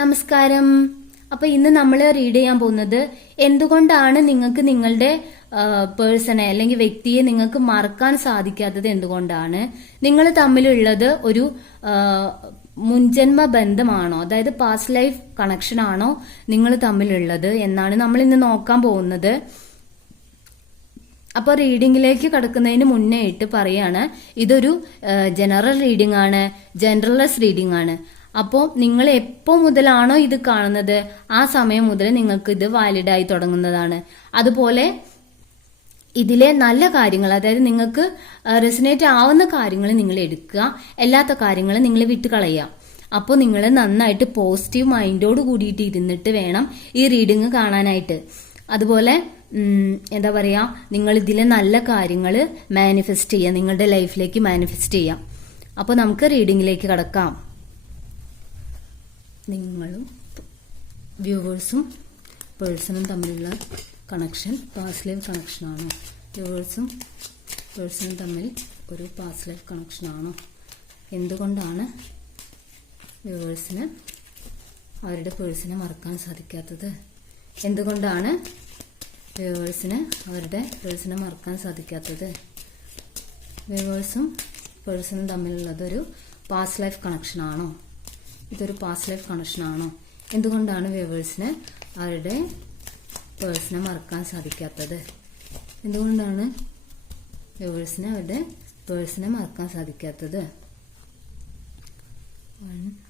നമസ്കാരം. അപ്പൊ ഇന്ന് നമ്മൾ റീഡ് ചെയ്യാൻ പോകുന്നത് എന്തുകൊണ്ടാണ് നിങ്ങൾക്ക് നിങ്ങളുടെ പേഴ്സണെ അല്ലെങ്കിൽ വ്യക്തിയെ നിങ്ങൾക്ക് മറക്കാൻ സാധിക്കാത്തത് എന്തുകൊണ്ടാണ്? നിങ്ങൾ തമ്മിലുള്ളത് ഒരു മുൻജന്മ ബന്ധമാണോ? അതായത് പാസ്റ്റ് ലൈഫ് കണക്ഷൻ ആണോ നിങ്ങൾ തമ്മിലുള്ളത് എന്നാണ് നമ്മൾ ഇന്ന് നോക്കാൻ പോകുന്നത്. അപ്പോൾ റീഡിങ്ങിലേക്ക് കടക്കുന്നതിന് മുന്നേ ഇട്ട് പറയാണ് ഇതൊരു ജനറൽ റീഡിംഗ് ആണ് ജനറലസ് റീഡിംഗ് ആണ്. അപ്പോൾ നിങ്ങൾ എപ്പോൾ മുതലാണോ ഇത് കാണുന്നത് ആ സമയം മുതൽ നിങ്ങൾക്ക് ഇത് വാലിഡ് ആയി തുടങ്ങുന്നതാണ്. അതുപോലെ ഇതിലെ നല്ല കാര്യങ്ങൾ അതായത് നിങ്ങൾക്ക് റെസിനേറ്റ് ആവുന്ന കാര്യങ്ങൾ നിങ്ങൾ എടുക്കുക അല്ലാത്ത കാര്യങ്ങൾ നിങ്ങൾ വിട്ട് കളയുക അപ്പോൾ നിങ്ങൾ നന്നായിട്ട് പോസിറ്റീവ് മൈൻഡോട് കൂടിയിട്ട് ഇരുന്നിട്ട് വേണം ഈ റീഡിങ് കാണാനായിട്ട്. അതുപോലെ എന്താ പറയുക നിങ്ങൾ ഇതിലെ നല്ല കാര്യങ്ങൾ മാനിഫെസ്റ്റ് ചെയ്യുക നിങ്ങളുടെ ലൈഫിലേക്ക് മാനിഫെസ്റ്റ് ചെയ്യാം അപ്പോൾ നമുക്ക് റീഡിങ്ങിലേക്ക് കടക്കാം. നിങ്ങളും വ്യൂവേഴ്സും പേഴ്സണും തമ്മിലുള്ള കണക്ഷൻ പാസ് ലൈഫ് കണക്ഷനാണോ വ്യൂവേഴ്സും പേഴ്സണും തമ്മിൽ ഒരു പാസ് ലൈഫ് കണക്ഷനാണോ എന്തുകൊണ്ടാണ് വ്യൂവേഴ്സിന് അവരുടെ പേഴ്സിനെ മറക്കാൻ സാധിക്കാത്തത്? എന്തുകൊണ്ടാണ് വ്യൂവേഴ്സിന് അവരുടെ പേഴ്സിനെ മറക്കാൻ സാധിക്കാത്തത്? വ്യൂവേഴ്സും പേഴ്സണും തമ്മിലുള്ളതൊരു പാസ്റ്റ് ലൈഫ് കണക്ഷനാണോ ഇതൊരു പാസ് ലൈഫ് കണക്ഷനാണോ എന്തുകൊണ്ടാണ് വ്യൂവേഴ്സിന് അവരുടെ പേഴ്സിനെ മറക്കാൻ സാധിക്കാത്തത്? എന്തുകൊണ്ടാണ് വ്യൂവേഴ്സിന് അവരുടെ പേഴ്സിനെ മറക്കാൻ സാധിക്കാത്തത്? One.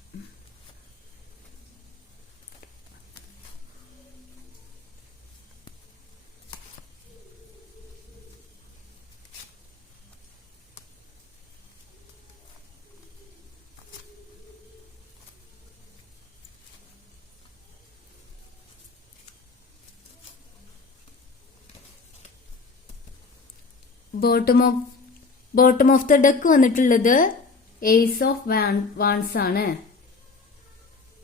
Bottom of bottom of the deck വന്നിട്ടുള്ളത് എയ്സ് ഓഫ് വാൺസ് ആണ്.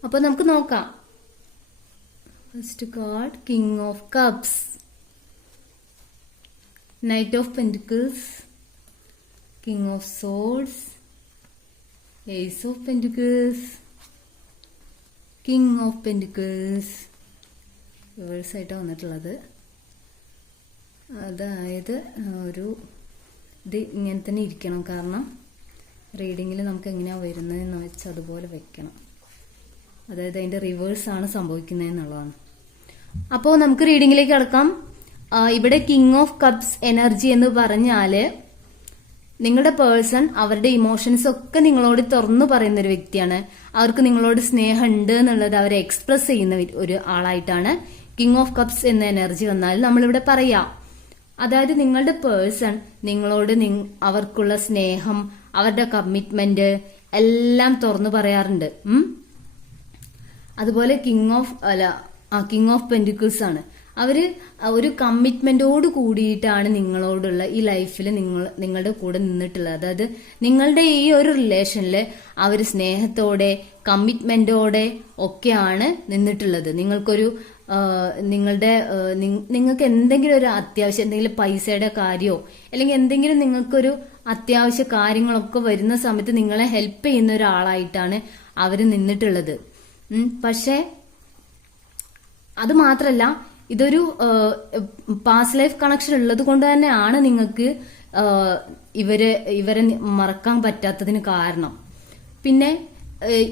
അപ്പൊ നമുക്ക് നോക്കാം. First card king of cups knight of pentacles king of swords ace of pentacles king of pentacles ആയിട്ടാണ് വന്നിട്ടുള്ളത്. അതായത് ഒരു ഇത് ഇങ്ങനെ തന്നെ ഇരിക്കണം. കാരണം റീഡിങ്ങിൽ നമുക്ക് എങ്ങനെയാണ് വരുന്നതെന്ന് വെച്ചാൽ അതുപോലെ വെക്കണം. അതായത് അതിന്റെ റിവേഴ്സ് ആണ് സംഭവിക്കുന്നത് എന്നുള്ളതാണ് അപ്പോൾ നമുക്ക് റീഡിങ്ങിലേക്ക് കിടക്കാം. ഇവിടെ കിങ് ഓഫ് കപ്സ് എനർജി എന്ന് പറഞ്ഞാൽ നിങ്ങളുടെ പേഴ്സൺ അവരുടെ ഇമോഷൻസ് ഒക്കെ നിങ്ങളോട് തുറന്നു പറയുന്ന ഒരു വ്യക്തിയാണ്. അവർക്ക് നിങ്ങളോട് സ്നേഹമുണ്ട് എന്നുള്ളത് അവരെ എക്സ്പ്രസ് ചെയ്യുന്ന ഒരു ആളായിട്ടാണ് കിങ് ഓഫ് കപ്സ് എന്ന എനർജി വന്നാൽ നമ്മളിവിടെ പറയാം. അതായത് നിങ്ങളുടെ പേഴ്സൺ നിങ്ങളോട് അവർക്കുള്ള സ്നേഹം അവരുടെ കമ്മിറ്റ്മെന്റ് എല്ലാം തുറന്നു പറയാറുണ്ട്. അതുപോലെ കിങ് ഓഫ് അല്ല കിങ് ഓഫ് പെന്റിക്കിൾസ് ആണ്. അവർ ഒരു കമ്മിറ്റ്മെന്റോട് കൂടിയിട്ടാണ് നിങ്ങളോടുള്ള ഈ ലൈഫിൽ നിങ്ങൾ നിങ്ങളുടെ കൂടെ നിന്നിട്ടുള്ളത്. അതായത് നിങ്ങളുടെ ഈ ഒരു റിലേഷനിൽ അവർ സ്നേഹത്തോടെ കമ്മിറ്റ്മെന്റോടെ ഒക്കെയാണ് നിന്നിട്ടുള്ളത്. നിങ്ങൾക്കൊരു നിങ്ങളുടെ നിങ്ങൾക്ക് എന്തെങ്കിലും ഒരു അത്യാവശ്യം എന്തെങ്കിലും പൈസയുടെ കാര്യമോ അല്ലെങ്കിൽ എന്തെങ്കിലും നിങ്ങൾക്കൊരു അത്യാവശ്യ കാര്യങ്ങളൊക്കെ വരുന്ന സമയത്ത് നിങ്ങളെ ഹെൽപ്പ് ചെയ്യുന്ന ഒരാളായിട്ടാണ് അവർ നിന്നിട്ടുള്ളത്. പക്ഷേ അത് മാത്രല്ല ഇതൊരു പാസ് ലൈഫ് കണക്ഷൻ ഉള്ളത് കൊണ്ട് തന്നെയാണ് നിങ്ങൾക്ക് ഇവരെ ഇവരെ മറക്കാൻ പറ്റാത്തതിന് കാരണം. പിന്നെ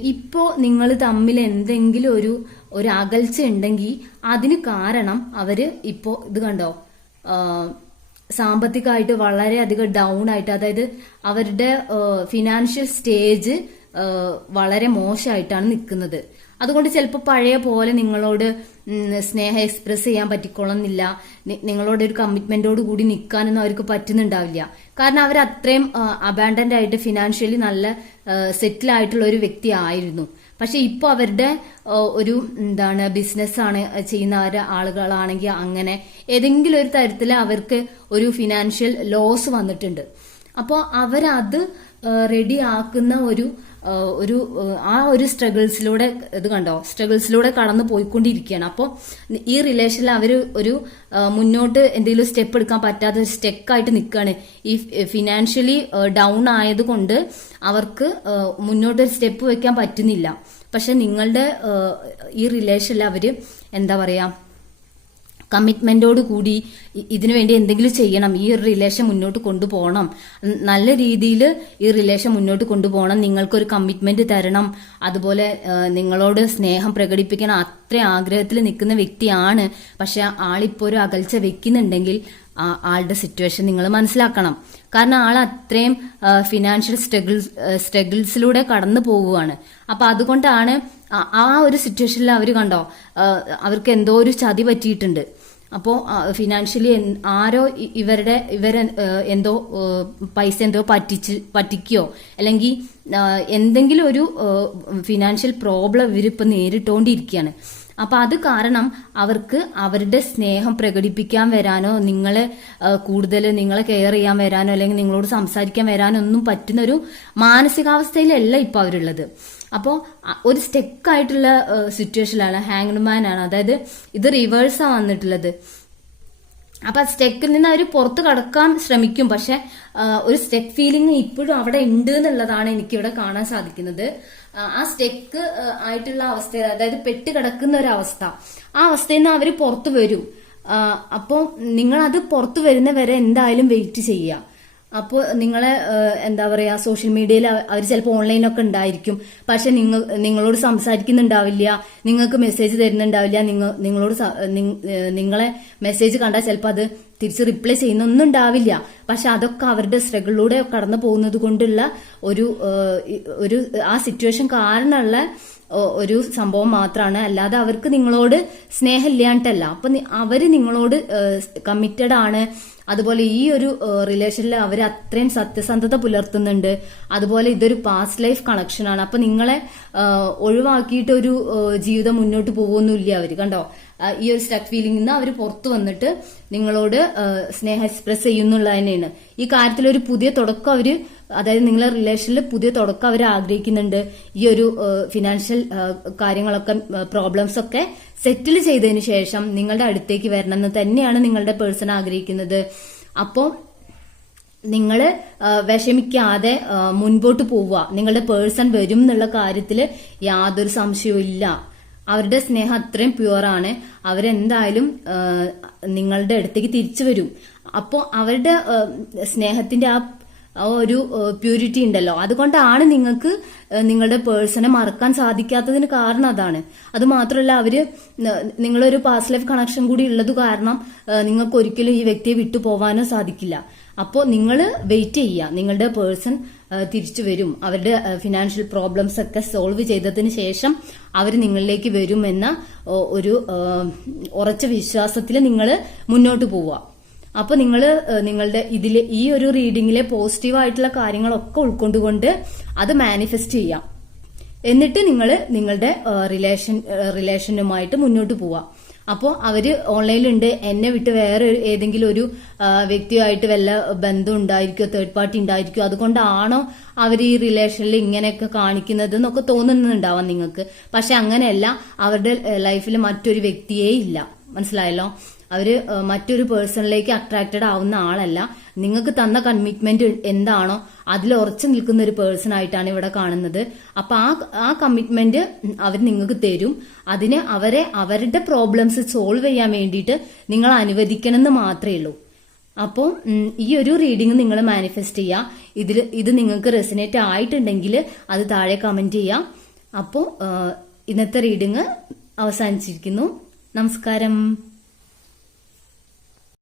ഇപ്പോ നിങ്ങൾ തമ്മിൽ എന്തെങ്കിലും ഒരു ഒരു അകൽച്ച ഉണ്ടെങ്കിൽ അതിന് കാരണം അവർ ഇപ്പോ ഇത് കണ്ടോ? സാമ്പത്തികമായിട്ട് വളരെയധികം ഡൗൺ ആയിട്ട് അതായത് അവരുടെ ഫിനാൻഷ്യൽ സ്റ്റേജ് വളരെ മോശമായിട്ടാണ് നിൽക്കുന്നത്. അതുകൊണ്ട് ചിലപ്പോൾ പഴയ പോലെ നിങ്ങളോട് സ്നേഹം എക്സ്പ്രസ് ചെയ്യാൻ പറ്റിക്കൊള്ളുന്നില്ല. നിങ്ങളോട് ഒരു കമ്മിറ്റ്മെന്റോട് കൂടി നിൽക്കാനൊന്നും അവർക്ക് പറ്റുന്നുണ്ടാവില്ല. കാരണം അവർ അത്രയും അബാൻഡന്റ് ആയിട്ട് ഫിനാൻഷ്യലി നല്ല സെറ്റിൽ ആയിട്ടുള്ള ഒരു വ്യക്തി ആയിരുന്നു. പക്ഷെ ഇപ്പോൾ അവരുടെ ഒരു എന്താണ് ബിസിനസ്സാണ് ചെയ്യുന്ന ആളുകളാണെങ്കിൽ അങ്ങനെ ഏതെങ്കിലും ഒരു തരത്തിൽ അവർക്ക് ഒരു ഫിനാൻഷ്യൽ ലോസ് വന്നിട്ടുണ്ട്. അപ്പോൾ അവരത് റെഡി ആക്കുന്ന ഒരു ഒരു ആ, ഒരു സ്ട്രഗിൾസിലൂടെ ഇത് കണ്ടോ? സ്ട്രഗിൾസിലൂടെ കടന്നു പോയിക്കൊണ്ടിരിക്കുകയാണ്. അപ്പോൾ ഈ റിലേഷനിൽ അവർ ഒരു മുന്നോട്ട് എന്തെങ്കിലും സ്റ്റെപ്പ് എടുക്കാൻ പറ്റാത്ത ഒരു സ്റ്റെക്കായിട്ട് നിൽക്കുകയാണ് ഈ ഫിനാൻഷ്യലി ഡൗൺ ആയതുകൊണ്ട് അവർക്ക് മുന്നോട്ട് ഒരു സ്റ്റെപ്പ് വെക്കാൻ പറ്റുന്നില്ല. പക്ഷെ നിങ്ങളുടെ ഈ റിലേഷനിൽ അവർ എന്താ പറയാ കമ്മിറ്റ്മെന്റോട് കൂടി ഇതിനു വേണ്ടി എന്തെങ്കിലും ചെയ്യണം. ഈ ഒരു റിലേഷൻ മുന്നോട്ട് കൊണ്ടുപോകണം. നല്ല രീതിയിൽ ഈ റിലേഷൻ മുന്നോട്ട് കൊണ്ടുപോകണം. നിങ്ങൾക്കൊരു കമ്മിറ്റ്മെന്റ് തരണം. അതുപോലെ നിങ്ങളോട് സ്നേഹം പ്രകടിപ്പിക്കണം അത്ര ആഗ്രഹത്തിൽ നിൽക്കുന്ന വ്യക്തിയാണ്. പക്ഷെ ആളിപ്പോ ഒരു അകൽച്ച വെക്കുന്നുണ്ടെങ്കിൽ ആളുടെ സിറ്റുവേഷൻ നിങ്ങൾ മനസ്സിലാക്കണം. കാരണം ആൾ അത്രയും ഫിനാൻഷ്യൽ സ്ട്രഗിൾസ് സ്ട്രഗിൾസിലൂടെ കടന്നു പോവുകയാണ്. അപ്പൊ അതുകൊണ്ടാണ് ആ ഒരു സിറ്റുവേഷനിൽ അവർ കണ്ടോ അവർക്ക് എന്തോ ഒരു ചതി പറ്റിയിട്ടുണ്ട്. അപ്പോൾ ഫിനാൻഷ്യലി ആരോ ഇവരുടെ ഇവരെ എന്തോ പൈസ എന്തോ പറ്റിച്ച് പറ്റിക്കോ? അല്ലെങ്കിൽ എന്തെങ്കിലും ഒരു ഫിനാൻഷ്യൽ പ്രോബ്ലം ഇവരിപ്പോൾ നേരിട്ടുകൊണ്ടിരിക്കുകയാണ് അപ്പൊ അത് കാരണം അവർക്ക് അവരുടെ സ്നേഹം പ്രകടിപ്പിക്കാൻ വരാനോ നിങ്ങളെ കൂടുതൽ നിങ്ങളെ കെയർ ചെയ്യാൻ വരാനോ അല്ലെങ്കിൽ നിങ്ങളോട് സംസാരിക്കാൻ വരാനോ ഒന്നും പറ്റുന്ന ഒരു മാനസികാവസ്ഥയിലല്ല ഇപ്പൊ അവരുള്ളത്. അപ്പോൾ ഒരു സ്റ്റെക്ക് ആയിട്ടുള്ള സിറ്റുവേഷനിലാണ് ഹാങ്ഡ്മാൻ ആണ്. അതായത് ഇത് റിവേഴ്സാണ് വന്നിട്ടുള്ളത്. അപ്പൊ ആ സ്റ്റെക്കിൽ നിന്ന് അവർ പുറത്ത് കടക്കാൻ ശ്രമിക്കും. പക്ഷെ ഒരു സ്റ്റെക്ക് ഫീലിംഗ് ഇപ്പോഴും അവിടെ ഉണ്ട് എന്നുള്ളതാണ് എനിക്കിവിടെ കാണാൻ സാധിക്കുന്നത്. ആ, സ്റ്റെക്ക് ആയിട്ടുള്ള അവസ്ഥ അതായത് പെട്ട് കിടക്കുന്ന ഒരു അവസ്ഥ. ആ അവസ്ഥയിൽ നിന്ന് അവർ പുറത്തു വരും. അപ്പോൾ നിങ്ങൾ അത് പുറത്തു വരുന്ന വരെ എന്തായാലും വെയിറ്റ് ചെയ്യുക. അപ്പോൾ നിങ്ങളെ എന്താ പറയാ സോഷ്യൽ മീഡിയയിൽ അവർ ചിലപ്പോൾ ഓൺലൈനൊക്കെ ഉണ്ടായിരിക്കും പക്ഷെ നിങ്ങൾ നിങ്ങളോട് സംസാരിക്കുന്നുണ്ടാവില്ല നിങ്ങൾക്ക് മെസ്സേജ് തരുന്നുണ്ടാവില്ല നിങ്ങൾ നിങ്ങളോട് നിങ്ങളെ മെസ്സേജ് കണ്ടാൽ ചിലപ്പോൾ അത് തിരിച്ച് റിപ്ലൈ ചെയ്യുന്നൊന്നും ഉണ്ടാവില്ല പക്ഷെ അതൊക്കെ അവരുടെ സ്ട്രഗിളിലൂടെ കടന്നു പോകുന്നത് കൊണ്ടുള്ള ഒരു ഒരു ആ സിറ്റുവേഷൻ കാരണമുള്ള ഒരു സംഭവം മാത്രമാണ് അല്ലാതെ അവർക്ക് നിങ്ങളോട് സ്നേഹമില്ലാണ്ടല്ല അപ്പൊ അവർ നിങ്ങളോട് കമ്മിറ്റഡ് ആണ്. അതുപോലെ ഈ ഒരു റിലേഷനിൽ അവർ അത്രയും സത്യസന്ധത പുലർത്തുന്നുണ്ട്. അതുപോലെ ഇതൊരു പാസ്റ്റ് ലൈഫ് കണക്ഷനാണ് അപ്പൊ നിങ്ങളെ ഒഴിവാക്കിയിട്ട് ഒരു ജീവിതം മുന്നോട്ട് പോകുന്നില്ല അവർ കണ്ടോ? ഈ ഒരു സ്റ്റക്ക് ഫീലിംഗിൽ നിന്ന് അവർ പുറത്തു വന്നിട്ട് നിങ്ങളോട് സ്നേഹം എക്സ്പ്രസ് ചെയ്യുന്നുള്ള തന്നെയാണ്. ഈ കാര്യത്തിൽ ഒരു പുതിയ തുടക്കം അവർ അതായത് നിങ്ങളെ റിലേഷനിൽ പുതിയ തുടക്കം അവർ ആഗ്രഹിക്കുന്നുണ്ട്. ഈ ഒരു ഫിനാൻഷ്യൽ കാര്യങ്ങളൊക്കെ പ്രോബ്ലംസ് ഒക്കെ സെറ്റിൽ ചെയ്തതിന് ശേഷം നിങ്ങളുടെ അടുത്തേക്ക് വരണം എന്ന് തന്നെയാണ് നിങ്ങളുടെ പേഴ്സൺ ആഗ്രഹിക്കുന്നത്. അപ്പോൾ നിങ്ങൾ വിഷമിക്കാതെ മുൻപോട്ട് പോവുക. നിങ്ങളുടെ പേഴ്സൺ വരും എന്നുള്ള കാര്യത്തിൽ യാതൊരു സംശയവും ഇല്ല. അവരുടെ സ്നേഹം അത്രയും പ്യുവറാണ് അവരെന്തായാലും നിങ്ങളുടെ അടുത്തേക്ക് തിരിച്ചു വരും. അപ്പോൾ അവരുടെ സ്നേഹത്തിന്റെ ആ ഒരു പ്യൂരിറ്റി ഉണ്ടല്ലോ. അതുകൊണ്ടാണ് നിങ്ങൾക്ക് നിങ്ങളുടെ പേഴ്സണെ മറക്കാൻ സാധിക്കാത്തതിന് കാരണം അതാണ്. അത് മാത്രമല്ല അവർ നിങ്ങളൊരു പാസ്റ്റ് ലൈഫ് കണക്ഷൻ കൂടി ഉള്ളത് കാരണം നിങ്ങൾക്ക് ഒരിക്കലും ഈ വ്യക്തിയെ വിട്ടു പോവാനോ സാധിക്കില്ല. അപ്പോ നിങ്ങൾ വെയിറ്റ് ചെയ്യുക. നിങ്ങളുടെ പേഴ്സൺ തിരിച്ചു വരും. അവരുടെ ഫിനാൻഷ്യൽ പ്രോബ്ലംസ് ഒക്കെ സോൾവ് ചെയ്തതിന് ശേഷം അവർ നിങ്ങളിലേക്ക് വരുമെന്ന ഒരു ഉറച്ച വിശ്വാസത്തിൽ നിങ്ങൾ മുന്നോട്ട് പോവുക. അപ്പൊ നിങ്ങൾ നിങ്ങളുടെ ഇതിലെ ഈ ഒരു റീഡിങ്ങിലെ പോസിറ്റീവ് ആയിട്ടുള്ള കാര്യങ്ങളൊക്കെ ഉൾക്കൊണ്ടുകൊണ്ട് അത് മാനിഫെസ്റ്റ് ചെയ്യാം. എന്നിട്ട് നിങ്ങൾ നിങ്ങളുടെ റിലേഷൻ റിലേഷനുമായിട്ട് മുന്നോട്ട് പോവാം. അപ്പോൾ അവർ ഓൺലൈനിലുണ്ട് എന്നെ വിട്ട് വേറെ ഏതെങ്കിലും ഒരു വ്യക്തിയുമായിട്ട് വല്ല ബന്ധം ഉണ്ടായിരിക്കോ തേർഡ് പാർട്ടി ഉണ്ടായിരിക്കോ അതുകൊണ്ടാണോ അവർ ഈ റിലേഷനിൽ ഇങ്ങനെയൊക്കെ കാണിക്കുന്നത് എന്നൊക്കെ തോന്നുന്നുണ്ടാവാം നിങ്ങൾക്ക്. പക്ഷെ അങ്ങനെയല്ല അവരുടെ ലൈഫിൽ മറ്റൊരു വ്യക്തിയേ ഇല്ല. മനസ്സിലായല്ലോ? അവർ മറ്റൊരു പേഴ്സണിലേക്ക് അട്രാക്റ്റഡ് ആവുന്ന ആളല്ല. നിങ്ങൾക്ക് തന്ന കമ്മിറ്റ്മെന്റ് എന്താണോ അതിൽ ഉറച്ചു നിൽക്കുന്ന ഒരു പേഴ്സൺ ആയിട്ടാണ് ഇവിടെ കാണുന്നത്. അപ്പൊ ആ ആ കമ്മിറ്റ്മെന്റ് അവർ നിങ്ങൾക്ക് തരും. അതിന് അവരെ അവരുടെ പ്രോബ്ലംസ് സോൾവ് ചെയ്യാൻ വേണ്ടിയിട്ട് നിങ്ങൾ അനുവദിക്കണം എന്ന് മാത്രമേ ഉള്ളൂ. അപ്പോൾ ഈ ഒരു റീഡിംഗ് നിങ്ങൾ മാനിഫെസ്റ്റ് ചെയ്യുക ഇതിൽ ഇത് നിങ്ങൾക്ക് റെസിനേറ്റ് ആയിട്ടുണ്ടെങ്കിൽ അത് താഴെ കമന്റ് ചെയ്യാം. അപ്പോൾ ഇന്നത്തെ റീഡിംഗ് അവസാനിച്ചിരിക്കുന്നു. നമസ്കാരം.